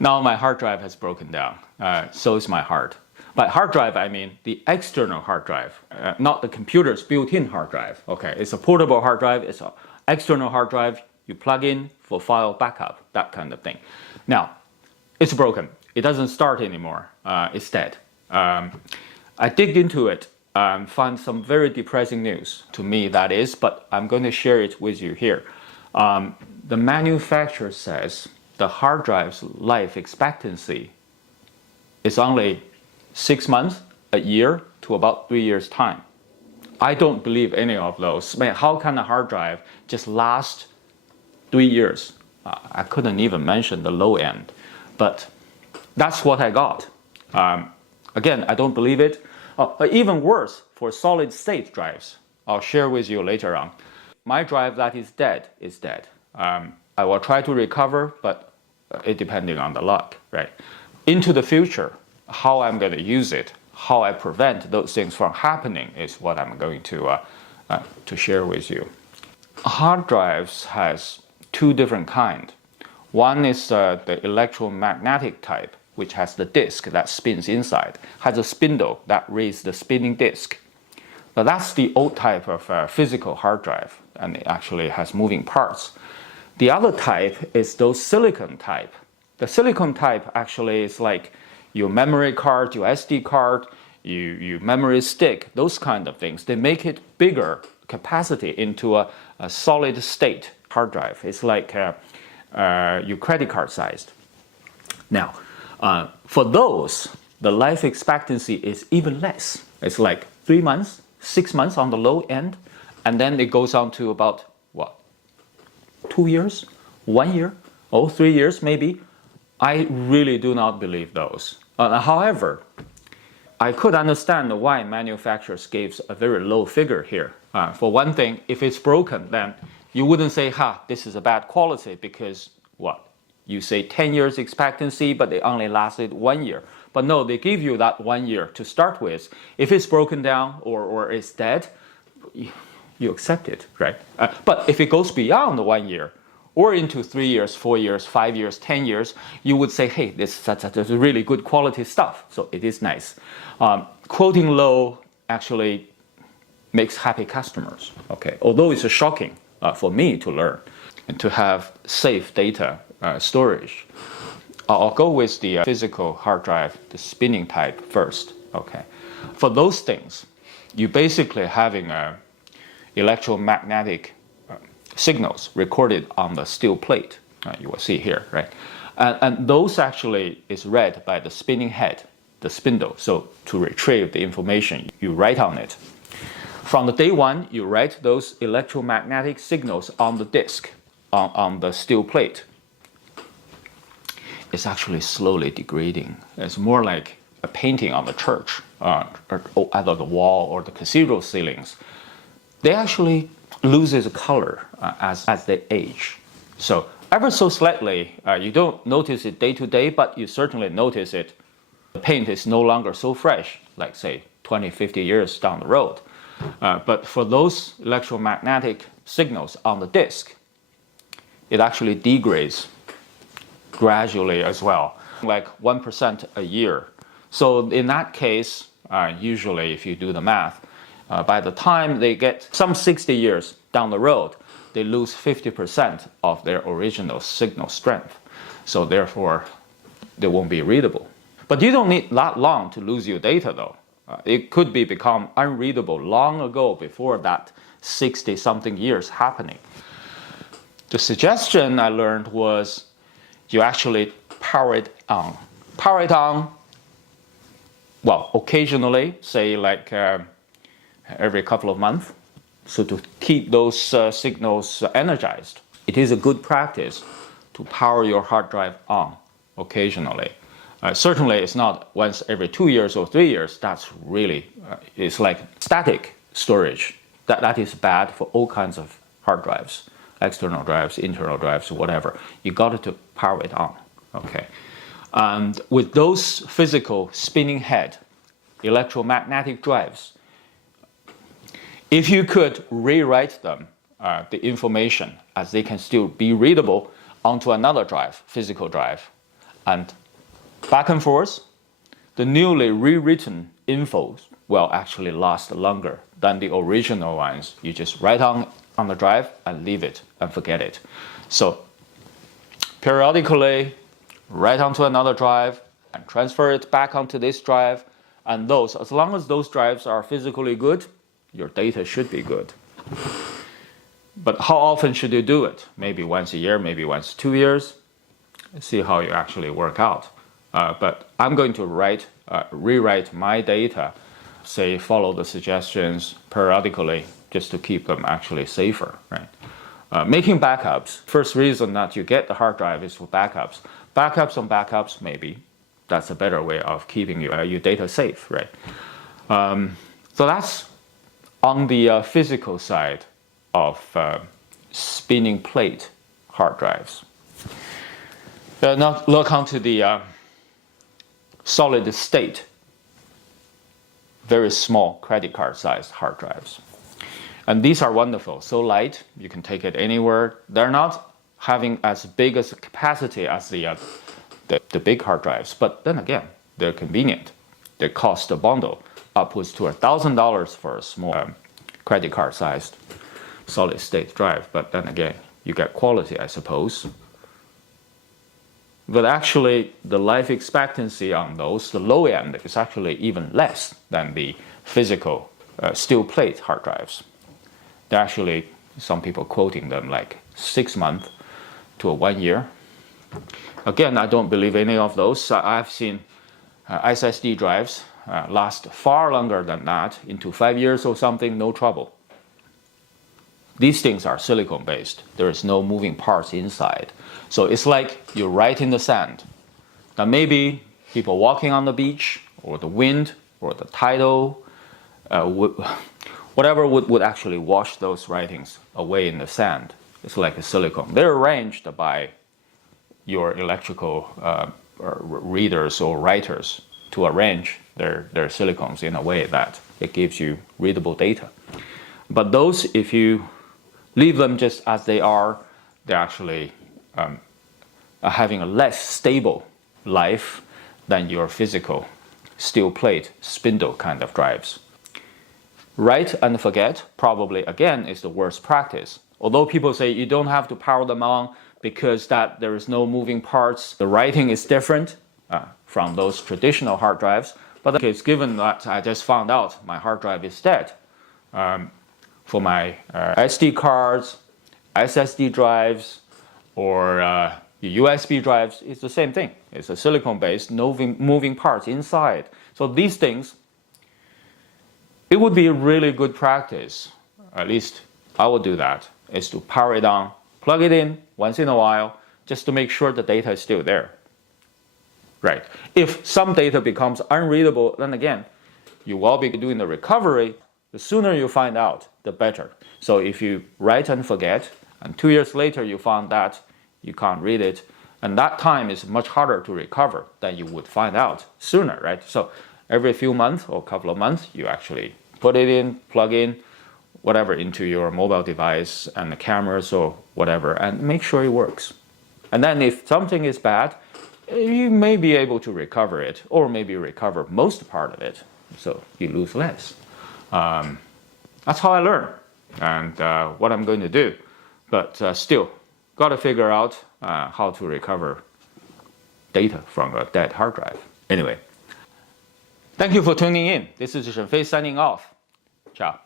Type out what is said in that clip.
Now my hard drive has broken down. So is my heart. By hard drive, I mean the external hard drive, not the computer's built-in hard drive. Okay, it's a portable hard drive. It's an external hard drive. You plug in for file backup, that kind of thing. Now, it's broken. It doesn't start anymore. It's dead. I digged into it and found some very depressing news. To me, that is, but I'm going to share it with you here. The manufacturer says the hard drive's life expectancy is only 6 months, a year, to about 3 years' time. I don't believe any of those. Man, how can a hard drive just last 3 years? I couldn't even mention the low end, but that's what I got. Again, I don't believe it. Even worse, for solid-state drives, I'll share with you later on. My drive that is dead is dead. I will try to recover, but it depending on the luck, right? Into the future, how I'm going to use it, how I prevent those things from happening is what I'm going to share with you. Hard drives has two different kinds. One is the electromagnetic type, which has the disk that spins inside, has a spindle that raises the spinning disk. But that's the old type of physical hard drive, and it actually has moving parts. The other type is those silicon type. The silicon type actually is like your memory card, your SD card, your memory stick, those kind of things. They make it bigger capacity into a solid state hard drive. It's like your credit card sized. Now, for those, the life expectancy is even less. It's like 3 months, 6 months on the low end, and then it goes on to about, what, 2 years, 1 year, 3 years maybe. I really do not believe those. However, I could understand why manufacturers gave a very low figure here. For one thing, if it's broken, then you wouldn't say, this is a bad quality because what? You say 10 years expectancy, but it only lasted 1 year. But no, they give you that 1 year to start with. If it's broken down or it's dead, you accept it, right? But if it goes beyond 1 year, or into 3 years, 4 years, 5 years, 10 years, you would say, hey, that's really good quality stuff. So it is nice. Quoting low actually makes happy customers. Okay, although it's shocking for me to learn and to have safe data storage. I'll go with the physical hard drive, the spinning type first. Okay, for those things, you basically having electromagnetic signals recorded on the steel plate. You will see here, right? And those actually is read by the spinning head, the spindle. So to retrieve the information, you write on it. From the day one, you write those electromagnetic signals on the disk, on the steel plate. It's actually slowly degrading. It's more like a painting on the church, or either the wall or the cathedral ceilings. They actually loses color as they age. So ever so slightly, you don't notice it day to day, but you certainly notice it. The paint is no longer so fresh, like say 20, 50 years down the road. But for those electromagnetic signals on the disk, it actually degrades gradually as well, like 1% a year. So in that case, usually if you do the math, by the time they get some 60 years down the road, they lose 50% of their original signal strength. So therefore, they won't be readable. But you don't need that long to lose your data though. It could become unreadable long ago before that 60-something years happening. The suggestion I learned was you actually power it on. Power it on, well, occasionally, say like every couple of months, so to keep those signals energized. It is a good practice to power your hard drive on occasionally. Certainly, it's not once every 2 years or 3 years. That's really, it's like static storage. That is bad for all kinds of hard drives, external drives, internal drives, whatever. You got to power it on, okay? And with those physical spinning head, electromagnetic drives, if you could rewrite them, the information, as they can still be readable, onto another drive, physical drive, and back and forth, the newly rewritten info will actually last longer than the original ones. You just write on the drive and leave it and forget it. So periodically write onto another drive and transfer it back onto this drive. And those, as long as those drives are physically good, your data should be good. But how often should you do it? Maybe once a year, maybe once 2 years. See how you actually work out. But I'm going to rewrite my data, say follow the suggestions periodically, just to keep them actually safer, right? Making backups. First reason that you get the hard drive is for backups. Backups on backups, maybe. That's a better way of keeping your data safe, right? So that's on the physical side of spinning plate hard drives. Now look onto the solid state, very small credit card sized hard drives. And these are wonderful, so light, you can take it anywhere. They're not having as big as capacity as the big hard drives, but then again, they're convenient. They cost a bundle upwards to $1,000 for a small credit card sized solid state drive, but then again, you get quality, I suppose. But actually, the life expectancy on those, the low end, is actually even less than the physical steel plate hard drives. They're actually, some people quoting them like 6 months to 1 year. Again, I don't believe any of those. I've seen SSD drives last far longer than that, into 5 years or something, no trouble. These things are silicone based. There is no moving parts inside. So it's like you write in the sand. Now maybe people walking on the beach, or the wind, or the tidal, whatever would actually wash those writings away in the sand. It's like a silicone. They're arranged by your electrical readers or writers to arrange their silicones in a way that it gives you readable data. But those, if you leave them just as they are, they're actually having a less stable life than your physical steel plate spindle kind of drives. Write and forget probably again is the worst practice. Although people say you don't have to power them on because that there is no moving parts, the writing is different from those traditional hard drives. But in case given that I just found out my hard drive is dead, for my SD cards, SSD drives, or USB drives, it's the same thing. It's a silicone-based, no moving parts inside. So these things, it would be a really good practice, at least I would do that, is to power it on, plug it in once in a while, just to make sure the data is still there. Right. If some data becomes unreadable, then again, you will be doing the recovery. The sooner you find out, the better. So if you write and forget, and 2 years later you found that you can't read it, and that time is much harder to recover than you would find out sooner, right? So every few months or a couple of months, you actually put it in, plug in, whatever, into your mobile device and the cameras or whatever, and make sure it works. And then if something is bad, you may be able to recover it, or maybe recover most part of it, so you lose less. That's how I learn, and what I'm going to do. But still, got to figure out how to recover data from a dead hard drive. Anyway, thank you for tuning in. This is Shenfei signing off. Ciao.